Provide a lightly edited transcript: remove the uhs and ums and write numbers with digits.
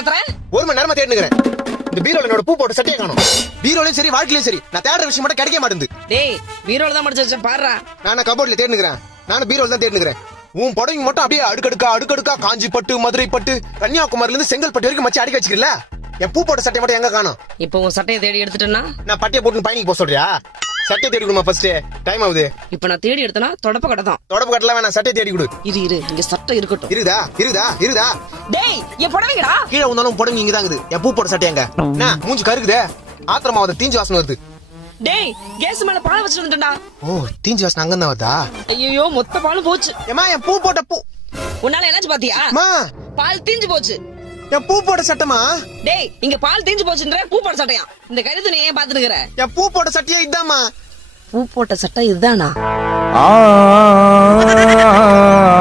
கத்துற? 1 மணி நேரமா தேடினுக்கிறேன். இந்த பீரோல என்னோட பூ போட்ட சட்டையை காணோம். பீரோலயும் சரி வாழ்க்கையிலும் சரி நான் தேடுற விஷயம் மட்டும் கிடைக்க மாட்டேங்குது. டேய் பீரோல தான் மடிச்சு வச்சேன் பாருடா. நானும் கபோர்ட்ல தேடினுக்கிறேன். நானும் பீரோல தான் தேடினுக்கிறேன். உன் புடவைங்க மட்டும் அப்படியே அடுக்கடுக்கா காஞ்சி பட்டு, மதுரை பட்டு, கன்னியாகுமரியில இருந்து செங்கல்பட்டு வரைக்கும் மச்சி அடிக்க வச்சுக்கல. என் பூ போட்ட சட்டை மட்டும் எங்க காணோம்? இப்போ உன் சட்டையை தேடி எடுத்துட்டேன்னா நான் பட்டையை போட்டு பயணிக்கு போக சொல்றியா? சட்டை தேடி கொடுமா ஃபர்ஸ்ட். டைம் ஆகுது. இப்ப நான் தேடி எடுத்தனா தொடப்ப கடை தான். தொடப்பு கட்டல வேணாம், சட்டை தேடி கொடு. இரு இங்க சட்டை இருக்கட்டும். இருதா. டேய் என் புடவைங்கடா. கீழே வந்தாலும் புடவை இங்க தான் இருக்குது. என் பூ போட்ட சட்டை எங்க? என்ன மூஞ்சி கருக்குதே? ஆத்திரமாவத தீஞ்சு வாசனை வருது. டேய் கேஸ் மேல பால் வச்சிட்டு வந்துட்டேன்டா. ஓ தீஞ்சு வாசனை அங்க தான் வருதா? ஐயோ மொத்த பாலும் போச்சு. ஏமா என் பூ போட்ட பூ. உன்னால என்னாச்சு பாத்தியா? மா பால் தீஞ்சு போச்சு. என் பூ போட்ட சட்டமா? டேய் இங்க பால் தீஞ்சு போச்சுன்ற பூ போட்ட சட்டையா? இந்த கருத்து நீ ஏன் பாத்துட்டு இருக்கற? என் பூ போட்ட சட்டையே இதாமா. பூ போட்ட சட்டை இதுதானா?